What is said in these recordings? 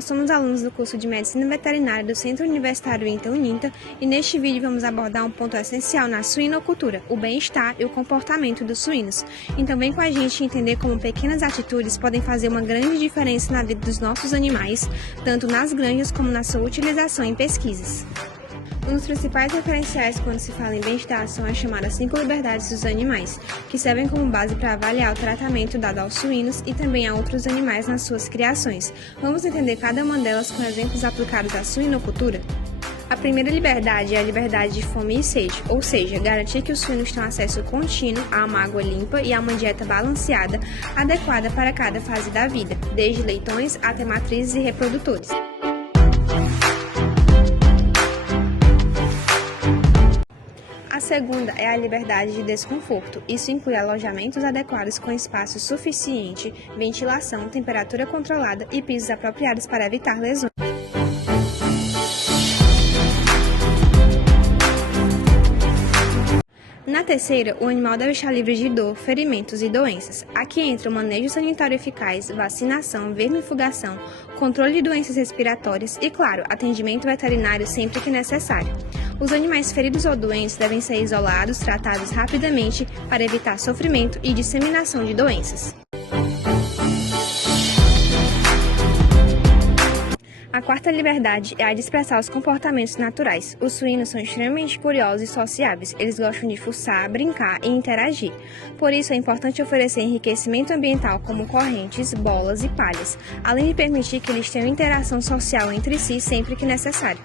nós somos alunos do curso de Medicina Veterinária do Centro Universitário INTA e neste vídeo vamos abordar um ponto essencial na suinocultura, o bem-estar e o comportamento dos suínos. Então vem com a gente entender como pequenas atitudes podem fazer uma grande diferença na vida dos nossos animais, tanto nas granjas como na sua utilização em pesquisas. Um dos principais referenciais quando se fala em bem-estar são as chamadas 5 liberdades dos animais, que servem como base para avaliar o tratamento dado aos suínos e também a outros animais nas suas criações. Vamos entender cada uma delas com exemplos aplicados à suinocultura? A primeira liberdade é a liberdade de fome e sede, ou seja, garantir que os suínos tenham acesso contínuo a uma água limpa e a uma dieta balanceada, adequada para cada fase da vida, desde leitões até matrizes e reprodutores. A segunda é a liberdade de desconforto. Isso inclui alojamentos adequados com espaço suficiente, ventilação, temperatura controlada e pisos apropriados para evitar lesões. Na terceira, o animal deve estar livre de dor, ferimentos e doenças. Aqui entra o manejo sanitário eficaz, vacinação, vermifugação, controle de doenças respiratórias e, claro, atendimento veterinário sempre que necessário. Os animais feridos ou doentes devem ser isolados, tratados rapidamente para evitar sofrimento e disseminação de doenças. A quarta liberdade é a de expressar os comportamentos naturais. Os suínos são extremamente curiosos e sociáveis. Eles gostam de fuçar, brincar e interagir. Por isso, é importante oferecer enriquecimento ambiental como correntes, bolas e palhas, além de permitir que eles tenham interação social entre si sempre que necessário.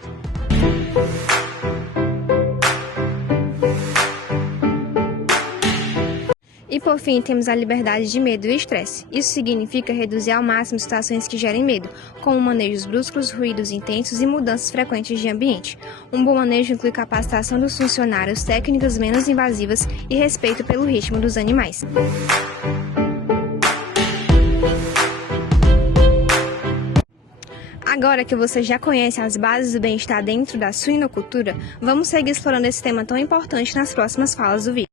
E por fim, temos a liberdade de medo e estresse. Isso significa reduzir ao máximo situações que gerem medo, como manejos bruscos, ruídos intensos e mudanças frequentes de ambiente. Um bom manejo inclui capacitação dos funcionários, técnicas menos invasivas e respeito pelo ritmo dos animais. Agora que você já conhece as bases do bem-estar dentro da suinocultura, vamos seguir explorando esse tema tão importante nas próximas falas do vídeo.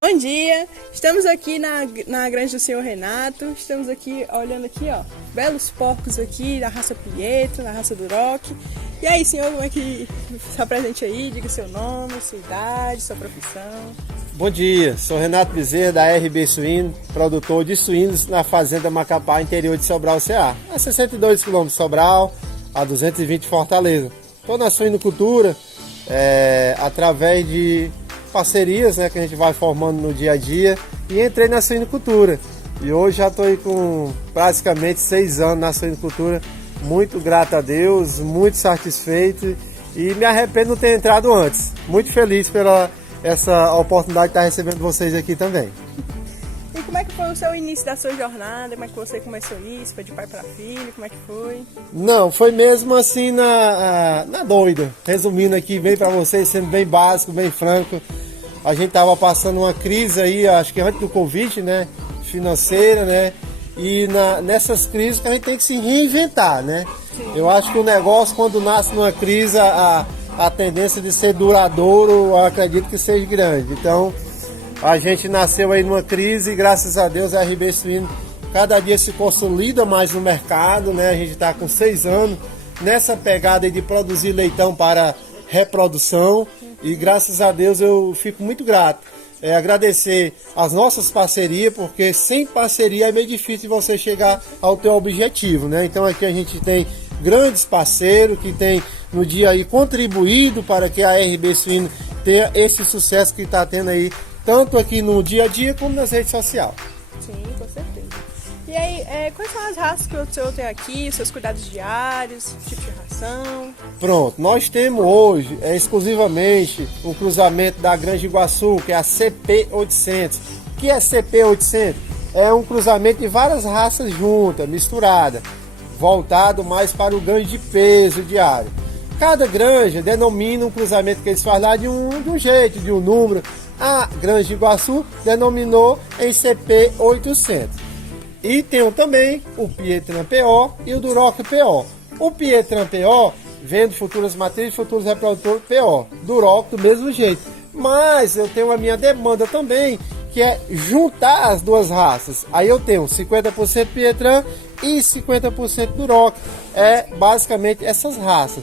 Bom dia, estamos aqui na granja do senhor Renato, estamos aqui olhando aqui, ó, belos porcos aqui da raça Pietro, da raça Duroc. E aí, senhor, como é que se apresente aí, diga seu nome, sua idade, sua profissão. Bom dia, sou Renato Bezerra da RB Suíno, produtor de suínos na fazenda Macapá, interior de Sobral, Ceará, a 62 km de Sobral, a 220 de Fortaleza. Estou na suinocultura através de parcerias, né, que a gente vai formando no dia a dia, e entrei na suinocultura. E hoje já estou aí com praticamente 6 anos na suinocultura, muito grato a Deus, muito satisfeito e me arrependo de não ter entrado antes. Muito feliz pela essa oportunidade de estar recebendo vocês aqui também. E como é que foi o seu início da sua jornada? Como é que você começou isso? Foi de pai para filho? Como é que foi? Não, foi mesmo assim na doida. Resumindo aqui bem para vocês, sendo bem básico, bem franco. A gente estava passando uma crise aí, acho que antes do Covid, né? Financeira, né? E nessas crises que a gente tem que se reinventar, né? Sim. Eu acho que o negócio, quando nasce numa crise, a tendência de ser duradouro, eu acredito que seja grande. Então, a gente nasceu aí numa crise e graças a Deus a RB Suíno cada dia se consolida mais no mercado, né? A gente está com 6 anos nessa pegada aí de produzir leitão para reprodução e graças a Deus eu fico muito grato. Agradecer as nossas parcerias, porque sem parceria é meio difícil você chegar ao teu objetivo, né? Então aqui a gente tem grandes parceiros que tem no dia aí contribuído para que a RB Suíno tenha esse sucesso que está tendo aí, tanto aqui no dia a dia como nas redes sociais. Sim, com certeza. E aí, quais são as raças que o senhor tem aqui, os seus cuidados diários, tipo de ração? Pronto, nós temos hoje exclusivamente um cruzamento da Granja Iguaçu, que é a CP800. O que é CP800? É um cruzamento de várias raças juntas, misturadas, voltado mais para o ganho de peso diário. Cada granja denomina um cruzamento que eles fazem lá de um jeito, de um número. A Granja Iguaçu denominou em CP800. E tem também o Pietran PO e o Duroc PO. O Pietran PO vendo futuras matrizes, futuros reprodutores, PO. Duroc do mesmo jeito. Mas eu tenho a minha demanda também, que é juntar as duas raças. Aí eu tenho 50% Pietran e 50% Duroc. É basicamente essas raças.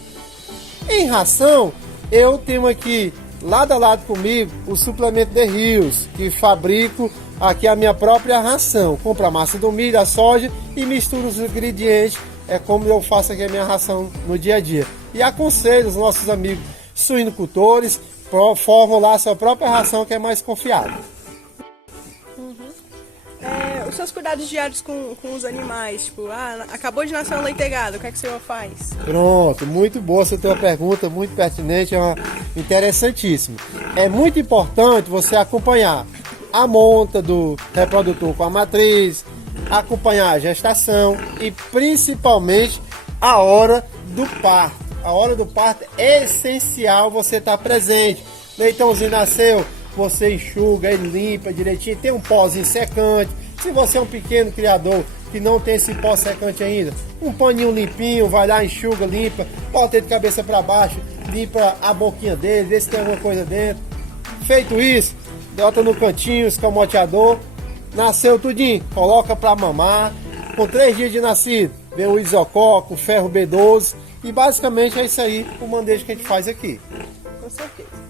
Em ração, eu tenho aqui, lado a lado comigo, o suplemento de Rios, que fabrico aqui a minha própria ração. Compro a massa do milho, a soja e misturo os ingredientes. É como eu faço aqui a minha ração no dia a dia. E aconselho os nossos amigos suinocultores, formam lá a sua própria ração, que é mais confiável. Os seus cuidados diários com os animais, tipo, acabou de nascer uma leitegada, o que é que o senhor faz? Pronto, muito boa essa tua pergunta, muito pertinente, interessantíssimo. É muito importante você acompanhar a monta do reprodutor com a matriz, acompanhar a gestação e principalmente a hora do parto. A hora do parto é essencial você estar presente. Leitãozinho nasceu, você enxuga e limpa direitinho, tem um pozinho secante. Se você é um pequeno criador que não tem esse pó secante ainda, um paninho limpinho, vai lá, enxuga, limpa, bota ele de cabeça para baixo, limpa a boquinha dele, vê se tem alguma coisa dentro. Feito isso, bota no cantinho, escamoteador, nasceu tudinho, coloca para mamar. Com 3 dias de nascido, vem o isococo, o ferro B12 e basicamente é isso aí o manejo que a gente faz aqui. Com certeza.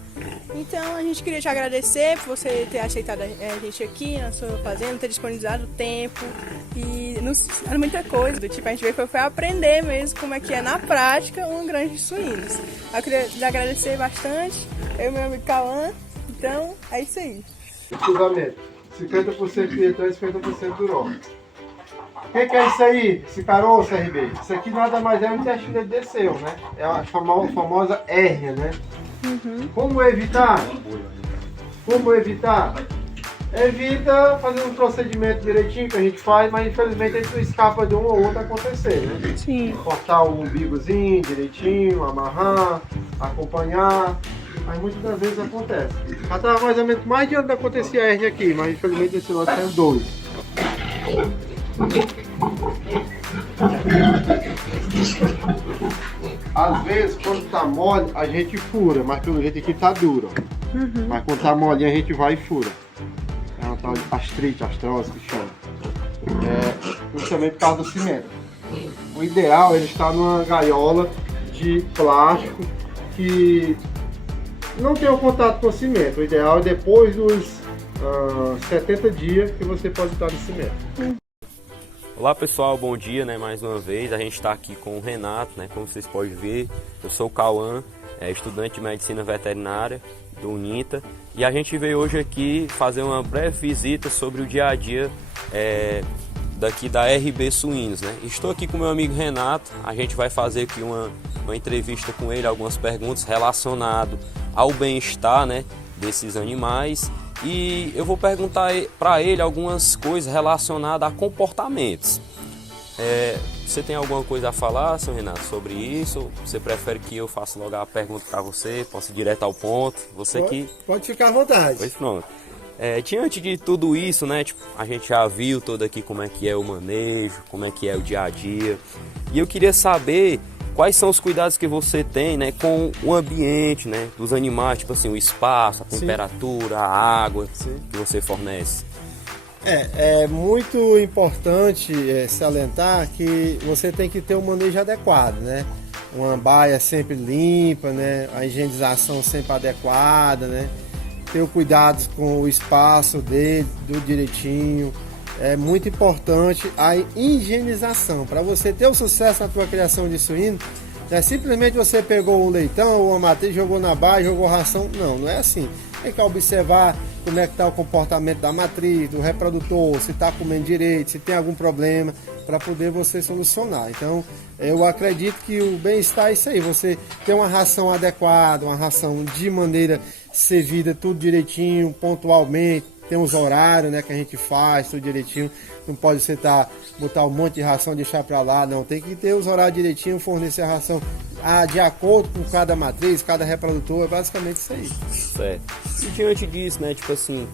Então a gente queria te agradecer por você ter aceitado a gente aqui na sua fazenda, ter disponibilizado o tempo e nos ensinaram muita coisa. Do tipo, a gente veio foi aprender mesmo como é que é na prática uma granja de suínos. Eu queria lhe agradecer bastante, eu e meu amigo Cauã. Então é isso aí. Cruzamento, 50% Pietran e 50% Duroc. O que é isso aí, esse caroço, RB? Isso aqui nada mais é um intestino desceu, né? É a famosa hérnia, né? Como evitar? Como evitar? Evita fazendo um procedimento direitinho que a gente faz, mas infelizmente a gente não escapa de um ou outro acontecer, né? Sim. Cortar o umbigozinho direitinho, amarrar, acompanhar, mas muitas das vezes acontece. Já estava mais ou menos mais de ano que acontecia a hérnia aqui, mas infelizmente esse lote saiu 2. Às vezes, quando tá mole, a gente fura, mas pelo jeito aqui tá duro. Mas quando tá molinho, a gente vai e fura. É uma tal de astrite, astrose que chama. Justamente por causa do cimento. O ideal é ele estar numa gaiola de plástico que não tem o contato com o cimento. O ideal é depois dos 70 dias que você pode estar no cimento. Olá pessoal, bom dia, né? Mais uma vez a gente está aqui com o Renato, né? Como vocês podem ver, eu sou o Cauã, estudante de medicina veterinária do UNITA, e a gente veio hoje aqui fazer uma breve visita sobre o dia a dia daqui da RB Suínos, né? Estou aqui com meu amigo Renato, a gente vai fazer aqui uma entrevista com ele, algumas perguntas relacionadas ao bem-estar, né, desses animais. E eu vou perguntar para ele algumas coisas relacionadas a comportamentos. Você tem alguma coisa a falar, seu Renato, sobre isso? Ou você prefere que eu faça logo a pergunta para você? Posso ir direto ao ponto? Pode ficar à vontade. Pois pronto. Diante de tudo isso, né, tipo, a gente já viu todo aqui como é que é o manejo, como é que é o dia a dia. E eu queria saber quais são os cuidados que você tem, né, com o ambiente, né, dos animais, tipo assim, o espaço, a temperatura, a água que você fornece. É muito importante salientar que você tem que ter um manejo adequado, né? Uma baia sempre limpa, né? A higienização sempre adequada, né? Ter o cuidado com o espaço dele, do direitinho. É muito importante a higienização. Para você ter o sucesso na tua criação de suíno, não é simplesmente você pegou um leitão ou uma matriz, jogou na baia, jogou ração. Não é assim. Tem que observar como é que está o comportamento da matriz, do reprodutor, se está comendo direito, se tem algum problema, para poder você solucionar. Então, eu acredito que o bem-estar é isso aí. Você ter uma ração adequada, uma ração de maneira servida, tudo direitinho, pontualmente. Tem os horários, né, que a gente faz, tudo direitinho. Não pode você botar um monte de ração e deixar para lá, não. Tem que ter os horários direitinho, fornecer a ração de acordo com cada matriz, cada reprodutor. É basicamente isso aí. Certo. E diante disso, né, tipo assim,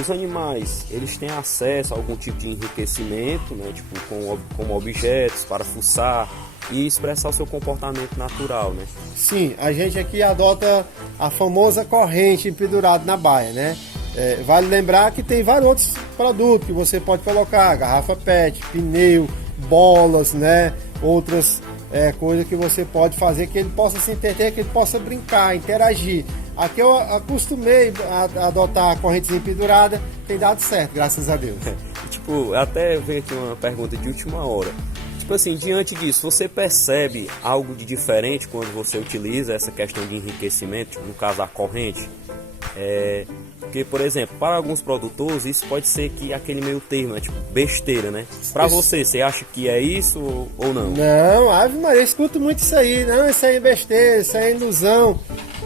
Os animais, eles têm acesso a algum tipo de enriquecimento, né? Tipo, como objetos para fuçar e expressar o seu comportamento natural, né? Sim, a gente aqui adota a famosa corrente empedurada na baia, né? Vale lembrar que tem vários outros produtos que você pode colocar, garrafa PET, pneu, bolas, né? Outras coisas que você pode fazer que ele possa se entreter, que ele possa brincar, interagir. Aqui eu acostumei a adotar a correntezinha pendurada, tem dado certo, graças a Deus. Tipo, até veio aqui uma pergunta de última hora. Tipo assim, diante disso, você percebe algo de diferente quando você utiliza essa questão de enriquecimento, tipo, no caso a corrente? Porque, por exemplo, para alguns produtores isso pode ser que aquele meio termo, tipo besteira, né? Para você acha que é isso ou não? Não, Ave Maria, eu escuto muito isso aí. Não, isso aí é besteira, isso aí é ilusão.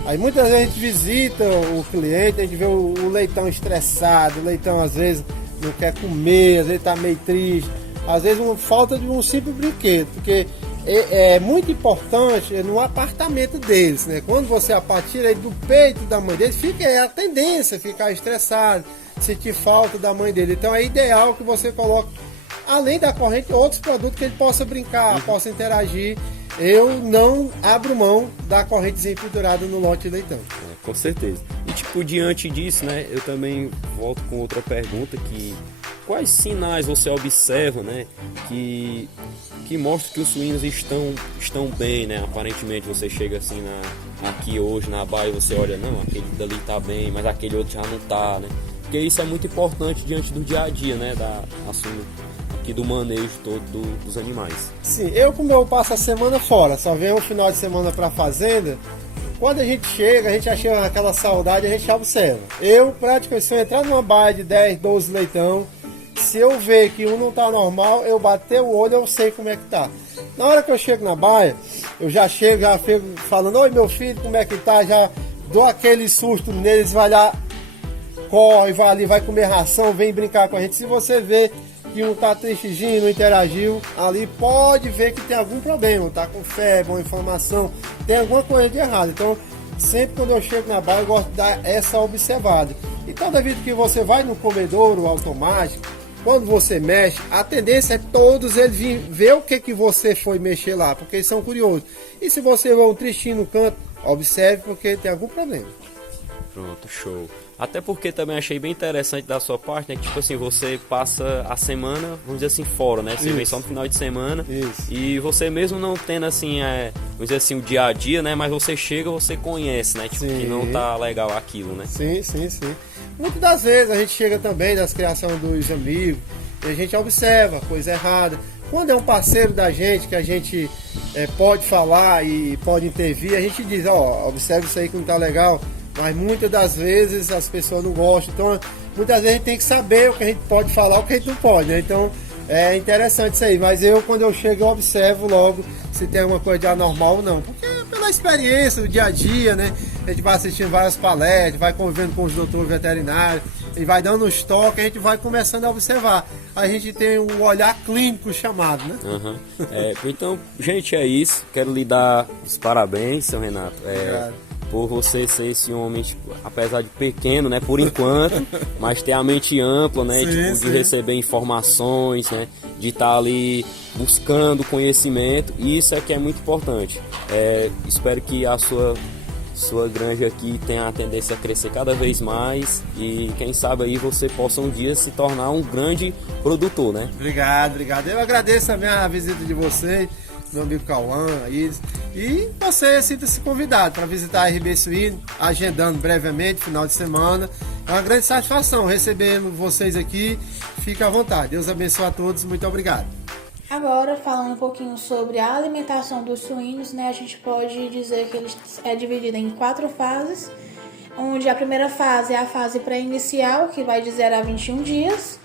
Aí muitas vezes a gente visita o cliente, a gente vê o leitão estressado, o leitão às vezes não quer comer, às vezes está meio triste, às vezes falta de um simples brinquedo, porque é muito importante no apartamento deles, né? Quando você tira ele do peito da mãe dele, fica a tendência a ficar estressado, sentir falta da mãe dele. Então é ideal que você coloque, além da corrente, outros produtos que ele possa brincar, possa interagir. Eu não abro mão da correntezinha pendurada no lote de leitão. Com certeza. E tipo, diante disso, né, eu também volto com outra pergunta, que quais sinais você observa, né, que mostra que os suínos estão bem, né? Aparentemente você chega assim aqui hoje na baia e você olha, não, aquele dali tá bem, mas aquele outro já não tá, né? Porque isso é muito importante diante do dia a dia, né, aqui do manejo todo dos animais. Sim, como eu passo a semana fora, só venho um final de semana pra fazenda, quando a gente chega, a gente acha aquela saudade, a gente observa. Eu praticamente, se eu entrar numa baia de 10, 12 leitão, se eu ver que um não tá normal, eu bater o olho, eu sei como é que tá. Na hora que eu chego na baia, eu já chego falando, oi meu filho, como é que tá? Já dou aquele susto neles, vai lá, corre, vai ali, vai comer ração, vem brincar com a gente. Se você vê que um tá tristezinho, não interagiu, ali pode ver que tem algum problema, tá com febre, uma inflamação, tem alguma coisa de errado. Então, sempre quando eu chego na baia, eu gosto de dar essa observada. E toda vez que você vai no comedouro automático, quando você mexe, a tendência é todos eles virem ver o que você foi mexer lá, porque eles são curiosos. E se você vê um tristinho no canto, observe porque tem algum problema. Pronto, show. Até porque também achei bem interessante da sua parte, né? Que tipo assim, você passa a semana, vamos dizer assim, fora, né? Você vem só no final de semana. Isso. E você mesmo não tendo assim, vamos dizer assim, o dia a dia, né? Mas você chega, você conhece, né? Tipo, Sim. que não tá legal aquilo, né? Sim. Muitas das vezes a gente chega também das criações dos amigos e a gente observa coisa errada. Quando é um parceiro da gente que a gente pode falar e pode intervir, a gente diz, observa isso aí que não tá legal. Mas muitas das vezes as pessoas não gostam. Então, muitas vezes a gente tem que saber o que a gente pode falar e o que a gente não pode, né? Então, é interessante isso aí. Mas quando eu chego, eu observo logo se tem alguma coisa de anormal ou não. Porque pela experiência do dia a dia, né? A gente vai assistindo várias palestras, vai convivendo com os doutores veterinários, ele vai dando uns toques, a gente vai começando a observar. A gente tem um olhar clínico chamado, né? Uhum. Então, gente, é isso. Quero lhe dar os parabéns, seu Renato. Por você ser esse homem, tipo, apesar de pequeno, né, por enquanto, mas ter a mente ampla, né, de receber informações, né, de estar ali buscando conhecimento, e isso é que é muito importante. Espero que a sua granja aqui tenha a tendência a crescer cada vez mais e quem sabe aí você possa um dia se tornar um grande produtor, né? Obrigado. Eu agradeço também a visita de vocês, meu amigo Cauã, Iris, e você sinta-se convidado para visitar a RB Suíno, agendando brevemente, final de semana. É uma grande satisfação recebendo vocês aqui. Fica à vontade. Deus abençoe a todos. Muito obrigado. Agora, falando um pouquinho sobre a alimentação dos suínos, né, a gente pode dizer que ele é dividido em 4 fases, onde a primeira fase é a fase pré-inicial, que vai de 0 a 21 dias,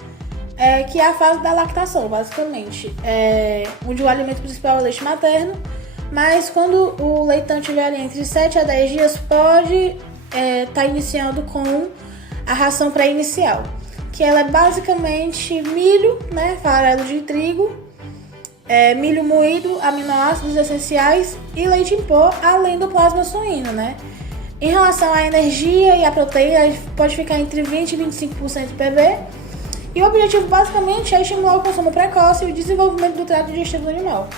que é a fase da lactação, basicamente, onde o alimento principal é o leite materno, mas quando o leitão tiver ali entre 7 a 10 dias, pode estar iniciando com a ração pré-inicial, que ela é basicamente milho, né, farelo de trigo, milho moído, aminoácidos essenciais e leite em pó, além do plasma suíno, né? Em relação à energia e à proteína, pode ficar entre 20% e 25% PB. E o objetivo basicamente é estimular o consumo precoce e o desenvolvimento do trato digestivo do animal.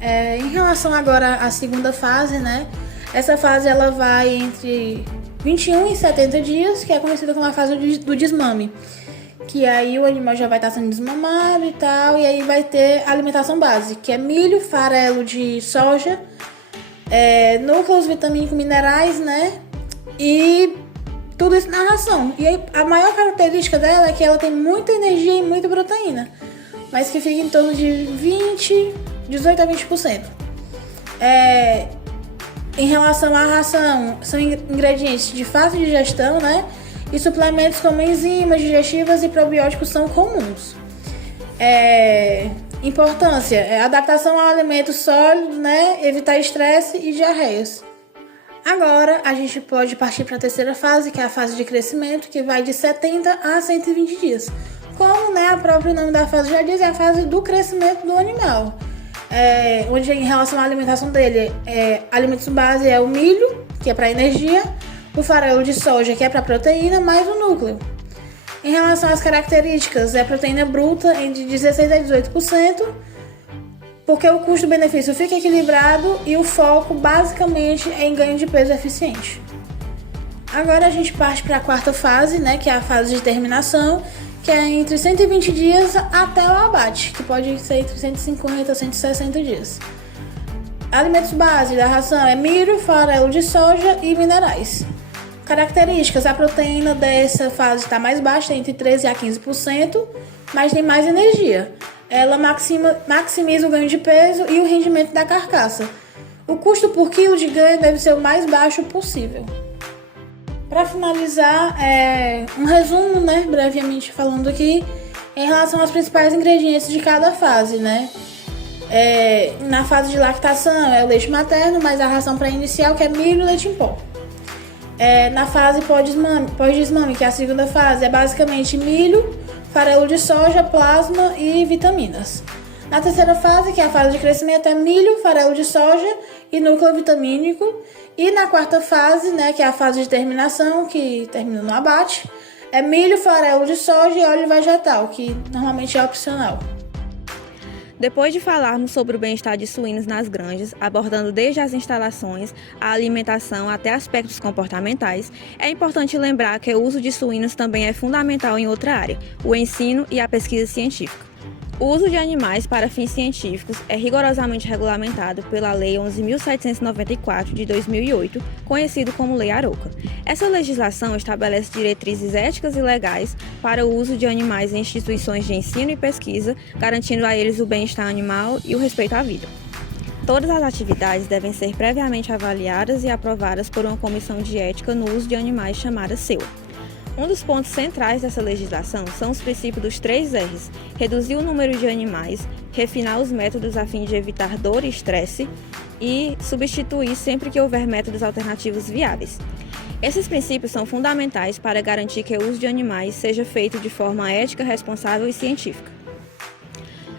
Em relação agora à segunda fase, né? Essa fase ela vai entre 21 e 70 dias, que é conhecida como a fase do desmame. Que aí o animal já vai estar sendo desmamado e tal, e aí vai ter a alimentação base, que é milho, farelo de soja, núcleos vitamínicos, minerais, né? E tudo isso na ração. E aí a maior característica dela é que ela tem muita energia e muita proteína, mas que fica em torno de 18 a 20%. Em relação à ração, são ingredientes de fácil digestão, né? E suplementos como enzimas digestivas e probióticos são comuns. Importância, adaptação a alimentos sólidos, né? Evitar estresse e diarreias. Agora a gente pode partir para a terceira fase, que é a fase de crescimento, que vai de 70 a 120 dias. Como, né, o próprio nome da fase já diz, é a fase do crescimento do animal. Onde em relação à alimentação dele, alimentos base é o milho, que é para energia, o farelo de soja, que é para proteína, mais o núcleo. Em relação às características, é proteína bruta entre 16% a 18%, porque o custo-benefício fica equilibrado e o foco basicamente é em ganho de peso eficiente. Agora a gente parte para a quarta fase, né, que é a fase de terminação, que é entre 120 dias até o abate, que pode ser entre 150 a 160 dias. Alimentos base da ração é milho, farelo de soja e minerais. Características, a proteína dessa fase está mais baixa, entre 13% a 15%, mas tem mais energia. Ela maximiza o ganho de peso e o rendimento da carcaça. O custo por quilo de ganho deve ser o mais baixo possível. Para finalizar, um resumo, né, brevemente falando aqui, em relação aos principais ingredientes de cada fase, né? Na fase de lactação é o leite materno, mais a ração pré-inicial, que é milho e leite em pó. Na fase pós-desmame, que é a segunda fase, é basicamente milho, farelo de soja, plasma e vitaminas. Na terceira fase, que é a fase de crescimento, é milho, farelo de soja e núcleo vitamínico. E na quarta fase, né, que é a fase de terminação, que termina no abate, é milho, farelo de soja e óleo vegetal, que normalmente é opcional. Depois de falarmos sobre o bem-estar de suínos nas granjas, abordando desde as instalações, a alimentação até aspectos comportamentais, é importante lembrar que o uso de suínos também é fundamental em outra área, o ensino e a pesquisa científica. O uso de animais para fins científicos é rigorosamente regulamentado pela Lei 11.794 de 2008, conhecido como Lei Arouca. Essa legislação estabelece diretrizes éticas e legais para o uso de animais em instituições de ensino e pesquisa, garantindo a eles o bem-estar animal e o respeito à vida. Todas as atividades devem ser previamente avaliadas e aprovadas por uma comissão de ética no uso de animais chamada CEUA. Um dos pontos centrais dessa legislação são os princípios dos 3 R's: reduzir o número de animais, refinar os métodos a fim de evitar dor e estresse e substituir sempre que houver métodos alternativos viáveis. Esses princípios são fundamentais para garantir que o uso de animais seja feito de forma ética, responsável e científica.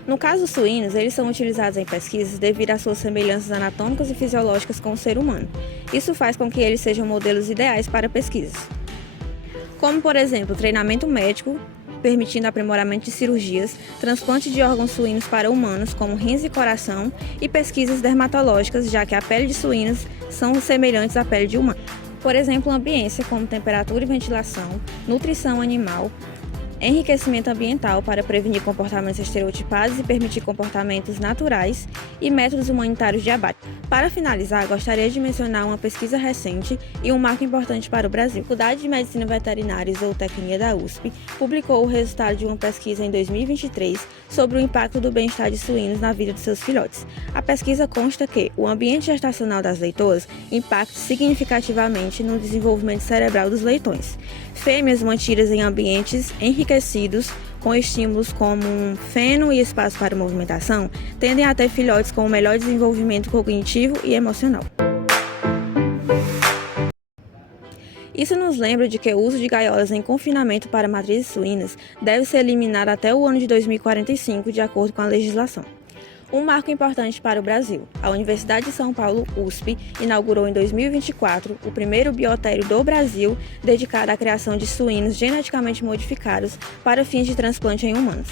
No caso dos suínos, eles são utilizados em pesquisas devido às suas semelhanças anatômicas e fisiológicas com o ser humano. Isso faz com que eles sejam modelos ideais para pesquisas, como, por exemplo, treinamento médico, permitindo aprimoramento de cirurgias, transplante de órgãos suínos para humanos, como rins e coração, e pesquisas dermatológicas, já que a pele de suínos são semelhantes à pele de humano. Por exemplo, ambiência, como temperatura e ventilação, nutrição animal, enriquecimento ambiental para prevenir comportamentos estereotipados e permitir comportamentos naturais e métodos humanitários de abate. Para finalizar, gostaria de mencionar uma pesquisa recente e um marco importante para o Brasil. A Faculdade de Medicina Veterinária e Zootecnia da USP publicou o resultado de uma pesquisa em 2023 sobre o impacto do bem-estar de suínos na vida de seus filhotes. A pesquisa consta que o ambiente gestacional das leitoas impacta significativamente no desenvolvimento cerebral dos leitões. Fêmeas mantidas em ambientes enriquecidos com estímulos como feno e espaço para movimentação tendem a ter filhotes com um melhor desenvolvimento cognitivo e emocional. Isso nos lembra de que o uso de gaiolas em confinamento para matrizes suínas deve ser eliminado até o ano de 2045, de acordo com a legislação. Um marco importante para o Brasil. A Universidade de São Paulo, USP, inaugurou em 2024 o primeiro biotério do Brasil dedicado à criação de suínos geneticamente modificados para fins de transplante em humanos.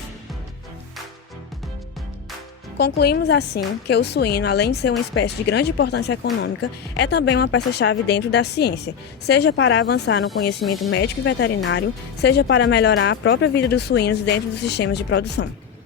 Concluímos assim que o suíno, além de ser uma espécie de grande importância econômica, é também uma peça-chave dentro da ciência, seja para avançar no conhecimento médico e veterinário, seja para melhorar a própria vida dos suínos dentro dos sistemas de produção.